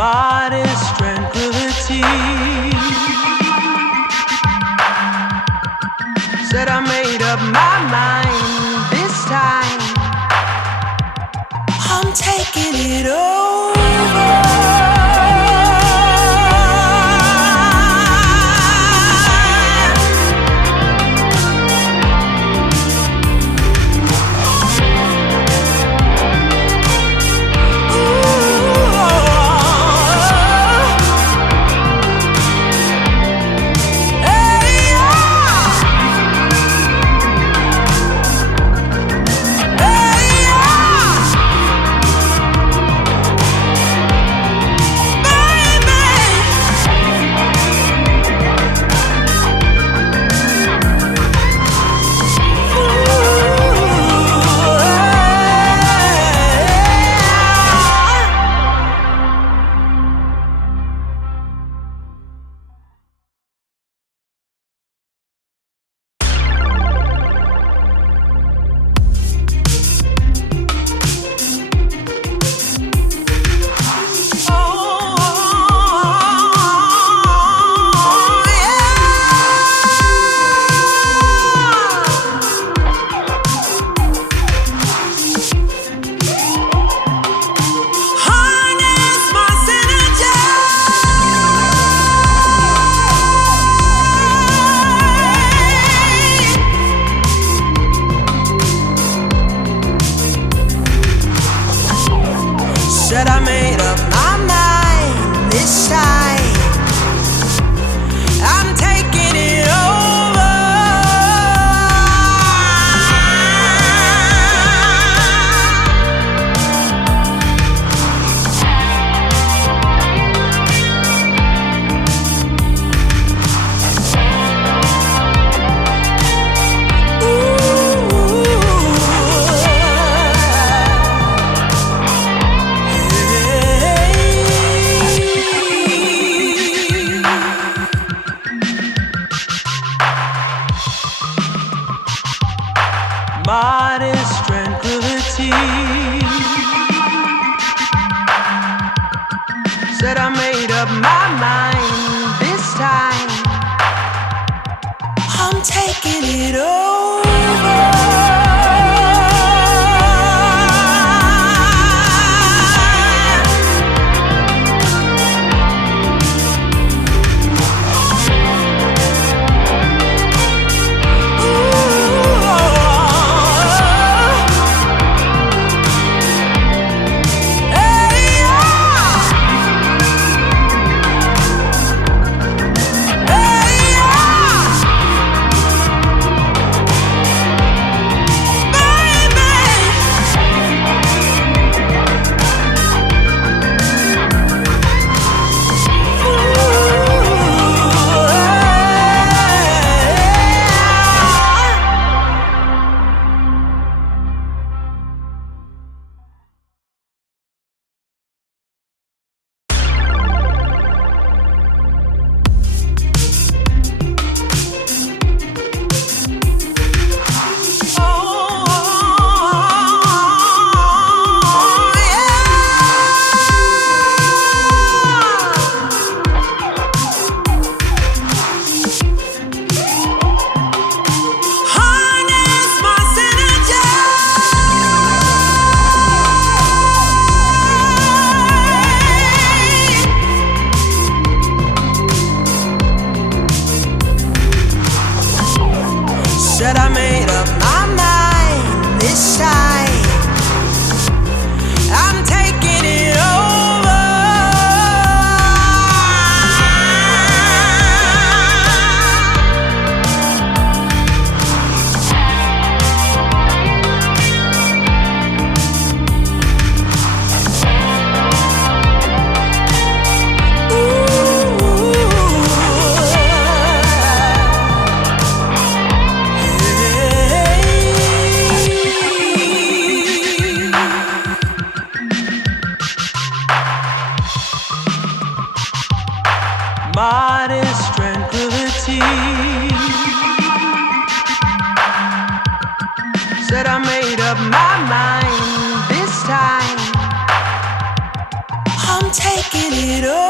modest tranquility. Said I made up my mind this time. I'm taking it over. Said I made up my mind this time. I'm taking it over. Modest tranquility. Said I made up my mind this time. I'm taking it over. Said I made up my mind this time. I'm taking it over. Modest tranquility. Said I made up my mind this time. I'm taking it it all.